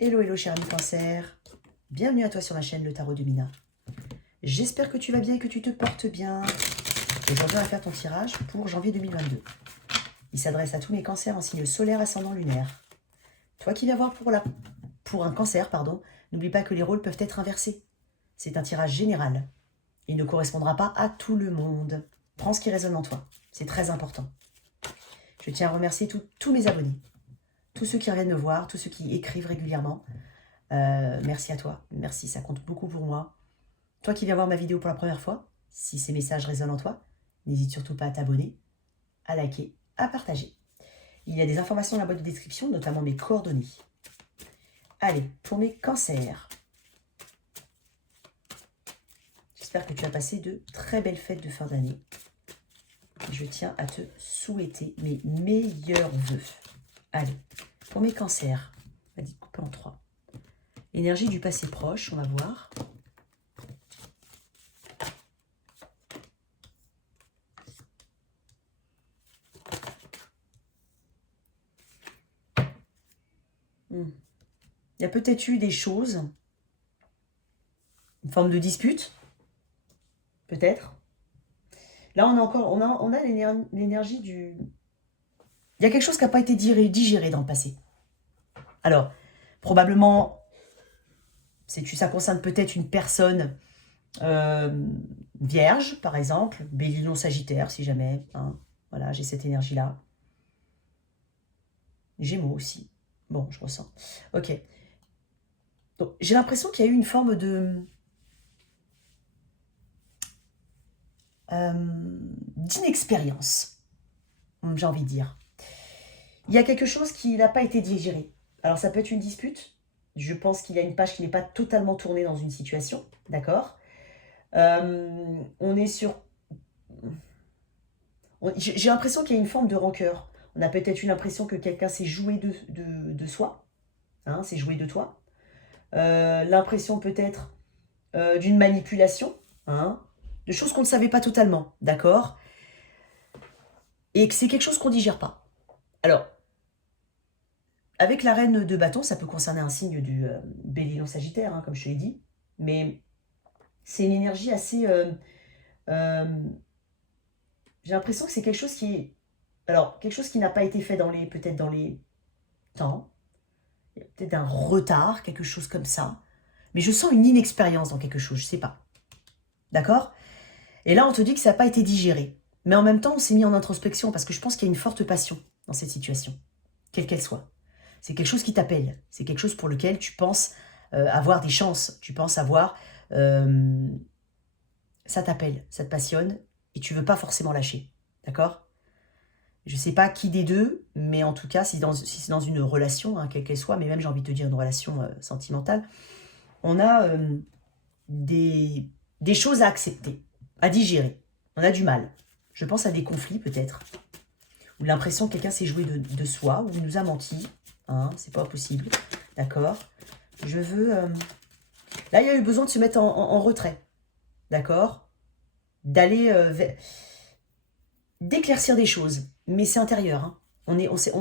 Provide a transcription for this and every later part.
Hello, hello, cher ami Cancer. Bienvenue à toi sur ma chaîne Le Tarot de Mina. J'espère que tu vas bien et que tu te portes bien. Aujourd'hui, on va faire ton tirage pour janvier 2022. Il s'adresse à tous mes cancers en signe solaire, ascendant, lunaire. Toi qui vas voir pour un cancer, n'oublie pas que les rôles peuvent être inversés. C'est un tirage général. Il ne correspondra pas à tout le monde. Prends ce qui résonne en toi. C'est très important. Je tiens à remercier tous mes abonnés. Tous ceux qui reviennent me voir, tous ceux qui écrivent régulièrement. Merci à toi. Merci, ça compte beaucoup pour moi. Toi qui viens voir ma vidéo pour la première fois, si ces messages résonnent en toi, n'hésite surtout pas à t'abonner, à liker, à partager. Il y a des informations dans la boîte de description, notamment mes coordonnées. Allez, pour mes cancers. J'espère que tu as passé de très belles fêtes de fin d'année. Je tiens à te souhaiter mes meilleurs vœux. Allez, pour mes cancers, on va dire couper en 3. Énergie du passé proche, on va voir. Il y a peut-être eu des choses, une forme de dispute, peut-être. Là, on a l'énergie du... Il y a quelque chose qui n'a pas été digéré dans le passé. Alors, probablement, ça concerne peut-être une personne vierge, par exemple, Bélier non Sagittaire, si jamais. Hein. Voilà, j'ai cette énergie-là. Gémeaux aussi. Bon, je ressens. Ok. Donc, j'ai l'impression qu'il y a eu une forme de... d'inexpérience, j'ai envie de dire. Il y a quelque chose qui n'a pas été digéré. Alors, ça peut être une dispute. Je pense qu'il y a une page qui n'est pas totalement tournée dans une situation. D'accord. On est sur... J'ai l'impression qu'il y a une forme de rancœur. On a peut-être eu l'impression que quelqu'un s'est joué de soi. Hein, s'est joué de toi. L'impression peut-être d'une manipulation. Hein, de choses qu'on ne savait pas totalement. D'accord. Et que c'est quelque chose qu'on ne digère pas. Alors, avec la reine de bâton, ça peut concerner un signe du Bélier non Sagittaire, hein, comme je te l'ai dit. Mais c'est une énergie assez... j'ai l'impression que c'est quelque chose qui... Alors, quelque chose qui n'a pas été fait peut-être dans les temps. Peut-être un retard, quelque chose comme ça. Mais je sens une inexpérience dans quelque chose, je ne sais pas. D'accord? Et là, on te dit que ça n'a pas été digéré. Mais en même temps, on s'est mis en introspection parce que je pense qu'il y a une forte passion dans cette situation, quelle qu'elle soit. C'est quelque chose qui t'appelle. C'est quelque chose pour lequel tu penses avoir des chances. Tu penses avoir... ça t'appelle, ça te passionne et tu ne veux pas forcément lâcher. D'accord? Je ne sais pas qui des deux, mais en tout cas, si c'est dans une relation, hein, quelle qu'elle soit, mais même j'ai envie de te dire une relation sentimentale, on a des choses à accepter, à digérer. On a du mal. Je pense à des conflits peut-être, ou l'impression que quelqu'un s'est joué de soi, ou nous a menti. Hein, c'est pas possible. D'accord? Je veux... Là, il y a eu besoin de se mettre en retrait. D'accord? D'aller d'éclaircir des choses. Mais c'est intérieur. Hein. On s'est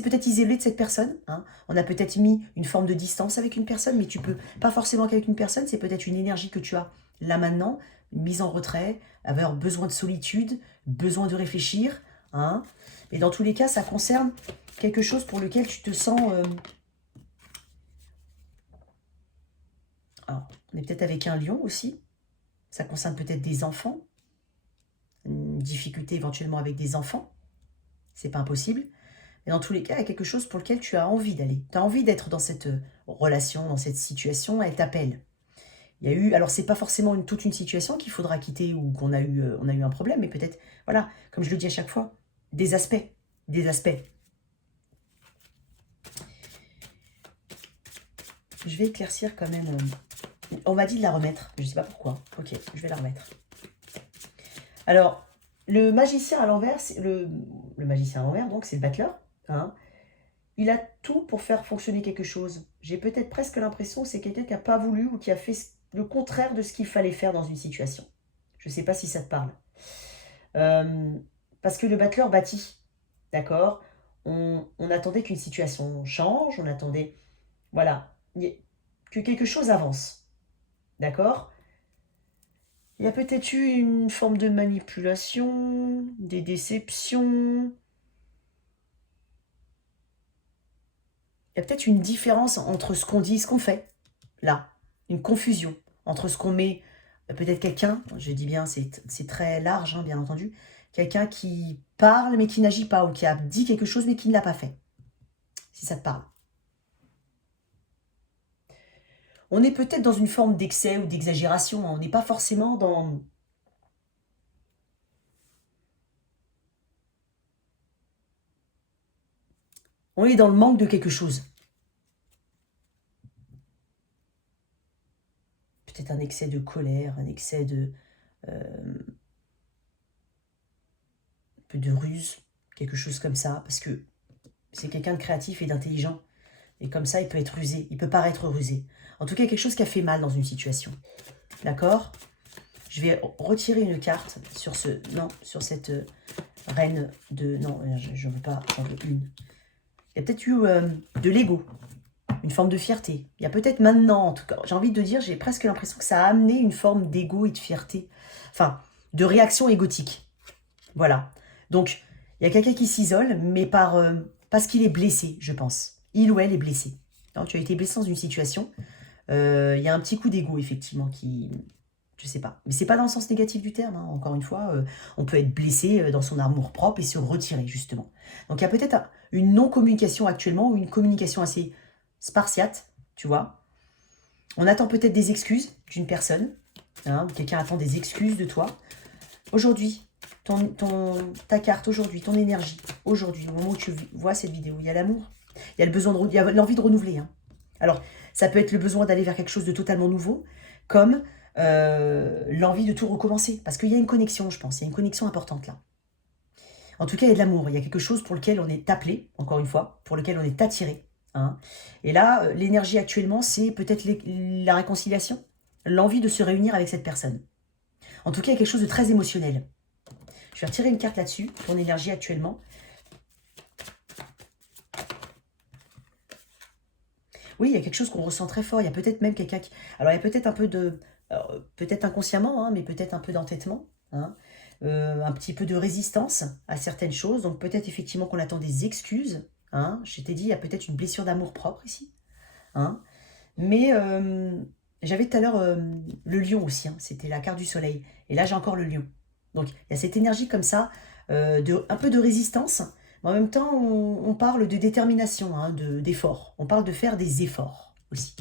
peut-être isolé de cette personne. Hein. On a peut-être mis une forme de distance avec une personne, mais tu peux pas forcément qu'avec une personne. C'est peut-être une énergie que tu as là maintenant, une mise en retrait, avoir besoin de solitude, besoin de réfléchir. Hein. Et dans tous les cas, ça concerne quelque chose pour lequel tu te sens... Alors, on est peut-être avec un lion aussi. Ça concerne peut-être des enfants. Une difficulté éventuellement avec des enfants. C'est pas impossible. Mais dans tous les cas, il y a quelque chose pour lequel tu as envie d'aller. Tu as envie d'être dans cette relation, dans cette situation. Elle t'appelle. Il y a eu... Alors, c'est pas forcément toute une situation qu'il faudra quitter ou qu'on a eu un problème. Mais peut-être, voilà, comme je le dis à chaque fois, des aspects. Des aspects. Je vais éclaircir quand même... On m'a dit de la remettre. Je ne sais pas pourquoi. Ok, je vais la remettre. Alors, le magicien à l'envers, le magicien à l'envers, donc c'est le battleur. Hein, il a tout pour faire fonctionner quelque chose. J'ai peut-être presque l'impression que c'est quelqu'un qui n'a pas voulu ou qui a fait le contraire de ce qu'il fallait faire dans une situation. Je ne sais pas si ça te parle. Parce que le battleur bâtit. D'accord? on attendait qu'une situation change, on attendait, voilà, que quelque chose avance. D'accord? Il y a peut-être eu une forme de manipulation, des déceptions. Il y a peut-être une différence entre ce qu'on dit et ce qu'on fait. Là, une confusion entre ce qu'on met, peut-être quelqu'un, je dis bien, c'est très large, hein, bien entendu, quelqu'un qui parle mais qui n'agit pas, ou qui a dit quelque chose mais qui ne l'a pas fait, si ça te parle. On est peut-être dans une forme d'excès ou d'exagération, hein, on n'est pas forcément dans... On est dans le manque de quelque chose. Peut-être un excès de colère, un excès de... un peu de ruse, quelque chose comme ça, parce que c'est quelqu'un de créatif et d'intelligent. Et comme ça, il peut être rusé, il peut paraître rusé. En tout cas, quelque chose qui a fait mal dans une situation. D'accord? Je vais retirer une carte sur ce... Non, sur cette reine de... Non, je ne veux pas, j'en veux une. Il y a peut-être eu de l'ego, une forme de fierté. Il y a peut-être maintenant, en tout cas, j'ai envie de dire, j'ai presque l'impression que ça a amené une forme d'ego et de fierté. Enfin, de réaction égotique. Voilà. Donc, il y a quelqu'un qui s'isole, mais parce qu'il est blessé, je pense. Il ou elle est blessé. Alors, tu as été blessé dans une situation. Il y a un petit coup d'ego, effectivement, qui... Je sais pas. Mais c'est pas dans le sens négatif du terme, hein. Encore une fois, on peut être blessé dans son amour-propre et se retirer, justement. Donc, il y a peut-être une non-communication actuellement, ou une communication assez spartiate, tu vois. On attend peut-être des excuses d'une personne. Hein, quelqu'un attend des excuses de toi. Aujourd'hui, ta carte aujourd'hui, ton énergie, aujourd'hui, au moment où tu vois cette vidéo, il y a l'amour, il y a le besoin il y a l'envie de renouveler. Hein. Alors, ça peut être le besoin d'aller vers quelque chose de totalement nouveau, comme l'envie de tout recommencer. Parce qu'il y a une connexion, je pense, il y a une connexion importante là. En tout cas, il y a de l'amour, il y a quelque chose pour lequel on est appelé, encore une fois, pour lequel on est attiré. Hein. Et là, l'énergie actuellement, c'est peut-être la réconciliation, l'envie de se réunir avec cette personne. En tout cas, il y a quelque chose de très émotionnel. Je vais retirer une carte là-dessus, ton énergie actuellement. Oui, il y a quelque chose qu'on ressent très fort. Il y a peut-être même quelqu'un qui... Alors, il y a peut-être un peu de... Peut-être inconsciemment, hein, mais peut-être un peu d'entêtement. Hein, un petit peu de résistance à certaines choses. Donc, peut-être effectivement qu'on attend des excuses. Hein, je t'ai dit, il y a peut-être une blessure d'amour-propre ici. Hein, mais j'avais tout à l'heure le lion aussi. Hein, c'était la carte du soleil. Et là, j'ai encore le lion. Donc, il y a cette énergie comme ça, un peu de résistance. Mais en même temps, on parle de détermination, hein, d'effort. On parle de faire des efforts aussi.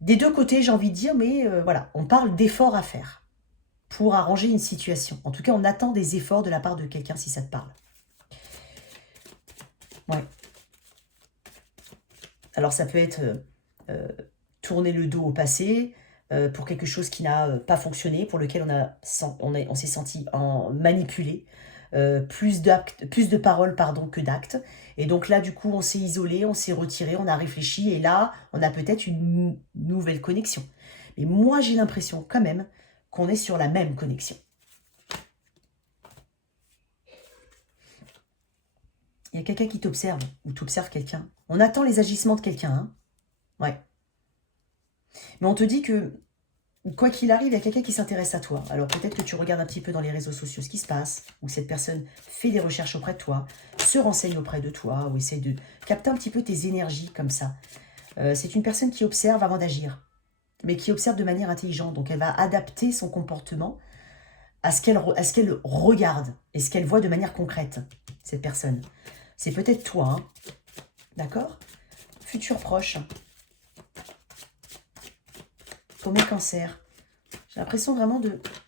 Des deux côtés, j'ai envie de dire, mais voilà, on parle d'efforts à faire pour arranger une situation. En tout cas, on attend des efforts de la part de quelqu'un si ça te parle. Ouais. Alors, ça peut être tourner le dos au passé, pour quelque chose qui n'a pas fonctionné, pour lequel on s'est senti manipulé, plus de paroles pardon, que d'actes. Et donc là, du coup, on s'est isolé, on s'est retiré, on a réfléchi, et là, on a peut-être une nouvelle connexion. Mais moi, j'ai l'impression quand même qu'on est sur la même connexion. Il y a quelqu'un qui t'observe, ou t'observes quelqu'un. On attend les agissements de quelqu'un, hein. Ouais. Mais on te dit que quoi qu'il arrive, il y a quelqu'un qui s'intéresse à toi. Alors peut-être que tu regardes un petit peu dans les réseaux sociaux ce qui se passe, ou cette personne fait des recherches auprès de toi, se renseigne auprès de toi, ou essaie de capter un petit peu tes énergies comme ça. C'est une personne qui observe avant d'agir, mais qui observe de manière intelligente. Donc elle va adapter son comportement à ce qu'elle regarde et ce qu'elle voit de manière concrète, cette personne. C'est peut-être toi, hein. D'accord? Futur proche. Comme au cancer. J'ai l'impression vraiment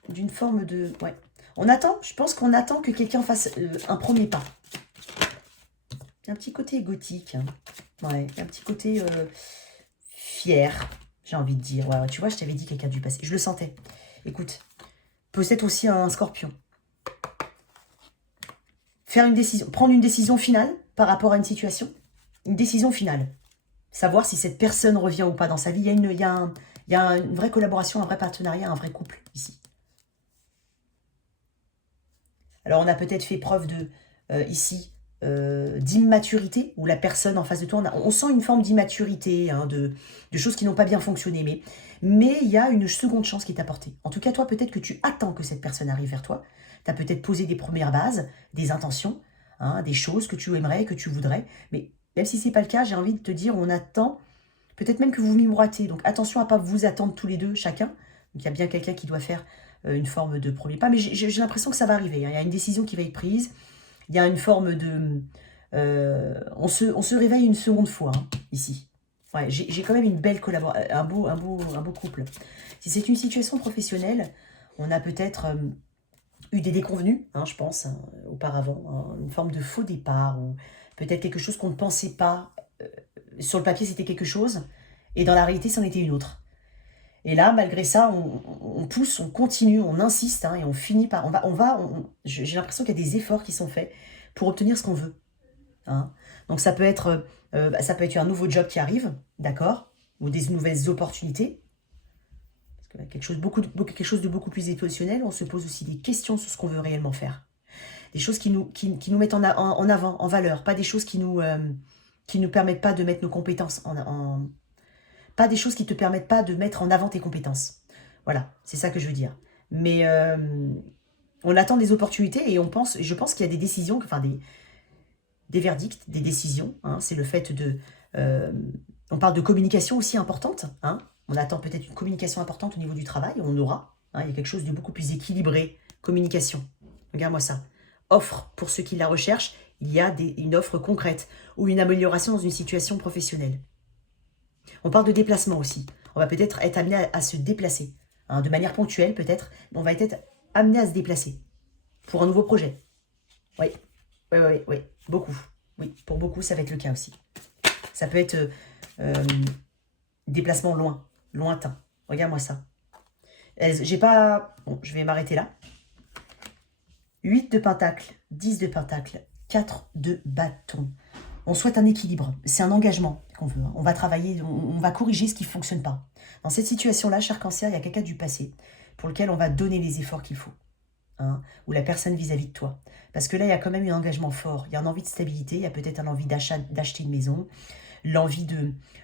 d'une forme de... Ouais. On attend, je pense qu'on attend que quelqu'un fasse un premier pas. Il y a un petit côté égotique. Hein. Ouais, il y a un petit côté fier, j'ai envie de dire. Ouais, tu vois, je t'avais dit quelqu'un du passé. Je le sentais. Écoute, peut-être aussi un scorpion. Faire une décision, prendre une décision finale par rapport à une situation. Une décision finale. Savoir si cette personne revient ou pas dans sa vie. Il y a une vraie collaboration, un vrai partenariat, un vrai couple ici. Alors, on a peut-être fait preuve de, ici, d'immaturité, où la personne en face de toi, on sent une forme d'immaturité, hein, de choses qui n'ont pas bien fonctionné, mais il y a une seconde chance qui est apportée. En tout cas, toi, peut-être que tu attends que cette personne arrive vers toi. Tu as peut-être posé des premières bases, des intentions, hein, des choses que tu aimerais, que tu voudrais. Mais même si ce n'est pas le cas, j'ai envie de te dire, on attend, peut-être même que vous miroitez. Donc attention à ne pas vous attendre tous les deux, chacun. Donc il y a bien quelqu'un qui doit faire une forme de premier pas. Mais j'ai l'impression que ça va arriver, hein. Il y a une décision qui va être prise. Il y a une forme de... on se réveille une seconde fois, hein, ici. Ouais, j'ai quand même une belle collaboration, un beau couple. Si c'est une situation professionnelle, on a peut-être eu des déconvenus, hein, je pense, hein, auparavant. Hein, une forme de faux départ, ou peut-être quelque chose qu'on ne pensait pas. Sur le papier, c'était quelque chose, et dans la réalité, c'en était une autre. Et là, malgré ça, on pousse, on continue, on insiste, hein, et on finit par... j'ai l'impression qu'il y a des efforts qui sont faits pour obtenir ce qu'on veut. Hein. Donc ça peut être un nouveau job qui arrive, d'accord, ou des nouvelles opportunités. Parce que quelque chose de beaucoup plus émotionnel, on se pose aussi des questions sur ce qu'on veut réellement faire. Des choses qui nous mettent en avant, en valeur, pas des choses qui nous permettent pas de mettre nos compétences pas des choses qui te permettent pas de mettre en avant tes compétences. Voilà, c'est ça que je veux dire. Mais on attend des opportunités et je pense qu'il y a des décisions, enfin des verdicts, des décisions. Hein, c'est le fait de... on parle de communication aussi importante. Hein, on attend peut-être une communication importante au niveau du travail. On aura. Hein, il y a quelque chose de beaucoup plus équilibré. Communication. Regarde-moi ça. Offre pour ceux qui la recherchent. Il y a une offre concrète ou une amélioration dans une situation professionnelle. On parle de déplacement aussi. On va peut-être être amené à se déplacer. Hein, de manière ponctuelle peut-être. On va être amené à se déplacer. Pour un nouveau projet. Oui. Oui. Beaucoup. Oui, pour beaucoup, ça va être le cas aussi. Ça peut être déplacement lointain. Regarde-moi ça. J'ai pas... Bon, je vais m'arrêter là. 8 de pentacle, 10 de pentacle, 4 de bâton. On souhaite un équilibre. C'est un engagement qu'on veut. Hein. On va travailler, on va corriger ce qui ne fonctionne pas. Dans cette situation-là, cher Cancer, il y a quelqu'un du passé pour lequel on va donner les efforts qu'il faut. Hein, ou la personne vis-à-vis de toi. Parce que là, il y a quand même un engagement fort. Il y a une envie de stabilité, il y a peut-être une envie d'acheter une maison, l'envie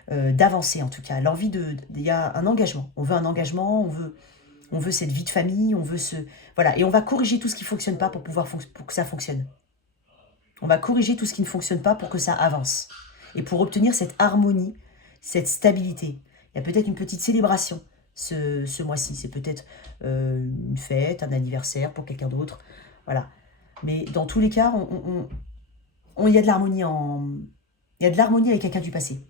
d'avancer en tout cas. Il y a un engagement. On veut un engagement, on veut cette vie de famille, on veut voilà. Et on va corriger tout ce qui ne fonctionne pas pour que ça fonctionne. On va corriger tout ce qui ne fonctionne pas pour que ça avance. Et pour obtenir cette harmonie, cette stabilité. Il y a peut-être une petite célébration ce mois-ci. C'est peut-être une fête, un anniversaire pour quelqu'un d'autre. Voilà. Mais dans tous les cas, il y a de l'harmonie il y a de l'harmonie avec quelqu'un du passé.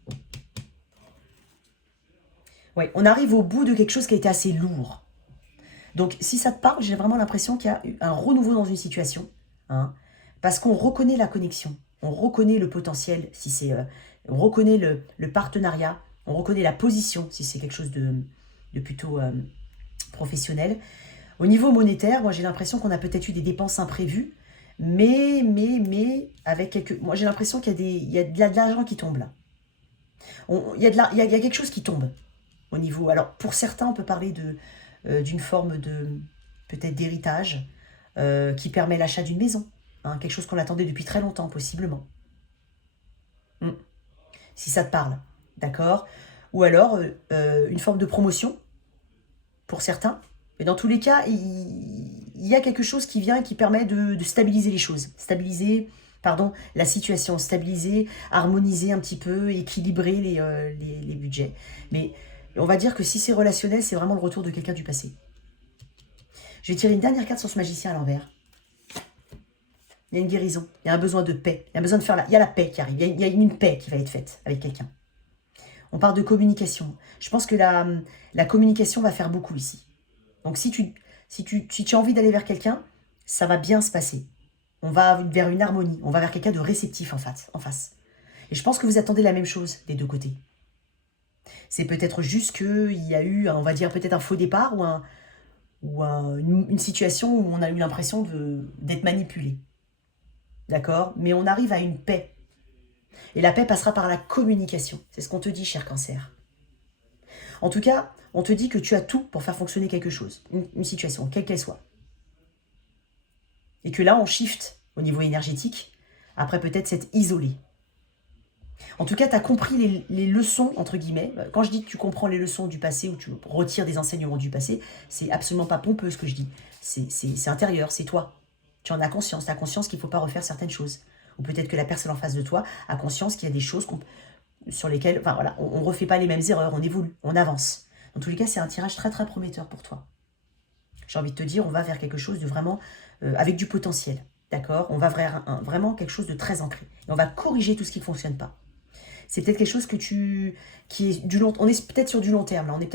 Ouais, on arrive au bout de quelque chose qui a été assez lourd. Donc, si ça te parle, j'ai vraiment l'impression qu'il y a un renouveau dans une situation. Hein, parce qu'on reconnaît la connexion. On reconnaît le potentiel, si c'est... on reconnaît le partenariat. On reconnaît la position, si c'est quelque chose de plutôt professionnel. Au niveau monétaire, moi j'ai l'impression qu'on a peut-être eu des dépenses imprévues, mais avec quelques... Moi j'ai l'impression qu'il y a de l'argent qui tombe là. Il y a quelque chose qui tombe au niveau... Alors pour certains, on peut parler d'une forme de peut-être d'héritage qui permet l'achat d'une maison. Hein, quelque chose qu'on attendait depuis très longtemps, possiblement. Si ça te parle, d'accord ? Ou alors une forme de promotion pour certains. Mais dans tous les cas, il y a quelque chose qui vient et qui permet de stabiliser les choses. Stabiliser, la situation. Stabiliser, harmoniser un petit peu, équilibrer les budgets. Mais on va dire que si c'est relationnel, c'est vraiment le retour de quelqu'un du passé. Je vais tirer une dernière carte sur ce magicien à l'envers. Il y a une guérison, il y a un besoin de paix. Il y a besoin de faire il y a la paix qui arrive. Il y a une paix qui va être faite avec quelqu'un. On parle de communication. Je pense que la communication va faire beaucoup ici. Donc si tu as envie d'aller vers quelqu'un, ça va bien se passer. On va vers une harmonie. On va vers quelqu'un de réceptif en face. Et je pense que vous attendez la même chose des deux côtés. C'est peut-être juste qu'il y a eu, on va dire, peut-être un faux départ ou une situation où on a eu l'impression d'être manipulé. D'accord ? Mais on arrive à une paix. Et la paix passera par la communication. C'est ce qu'on te dit, cher Cancer. En tout cas, on te dit que tu as tout pour faire fonctionner quelque chose, une situation, quelle qu'elle soit. Et que là, on shift au niveau énergétique Après, peut-être s'être isolé. En tout cas, tu as compris les leçons, entre guillemets. Quand je dis que tu comprends les leçons du passé ou tu retires des enseignements du passé, c'est absolument pas pompeux ce que je dis. C'est intérieur, c'est toi. Tu en as conscience. Tu as conscience qu'il ne faut pas refaire certaines choses. Ou peut-être que la personne en face de toi a conscience qu'il y a des choses sur lesquelles... Enfin voilà, on ne refait pas les mêmes erreurs, on évolue, on avance. Dans tous les cas, c'est un tirage très très prometteur pour toi. J'ai envie de te dire, on va vers quelque chose de vraiment... avec du potentiel. D'accord? On va vers vraiment quelque chose de très ancré. Et on va corriger tout ce qui ne fonctionne pas. C'est peut-être quelque chose qui est du long... On est peut-être sur du long terme, là. On est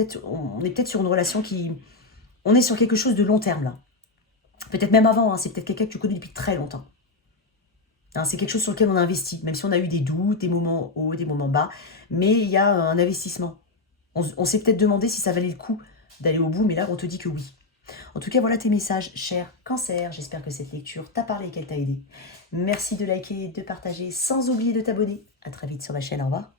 peut-être sur une relation qui... On est sur quelque chose de long terme, là. Peut-être même avant, hein. C'est peut-être quelqu'un que tu connais depuis très longtemps. Hein, c'est quelque chose sur lequel on a investi, même si on a eu des doutes, des moments hauts, des moments bas. Mais il y a un investissement. On s'est peut-être demandé si ça valait le coup d'aller au bout, mais là, on te dit que oui. En tout cas, voilà tes messages, cher Cancer. J'espère que cette lecture t'a parlé et qu'elle t'a aidé. Merci de liker, de partager, sans oublier de t'abonner. À très vite sur la chaîne. Au revoir.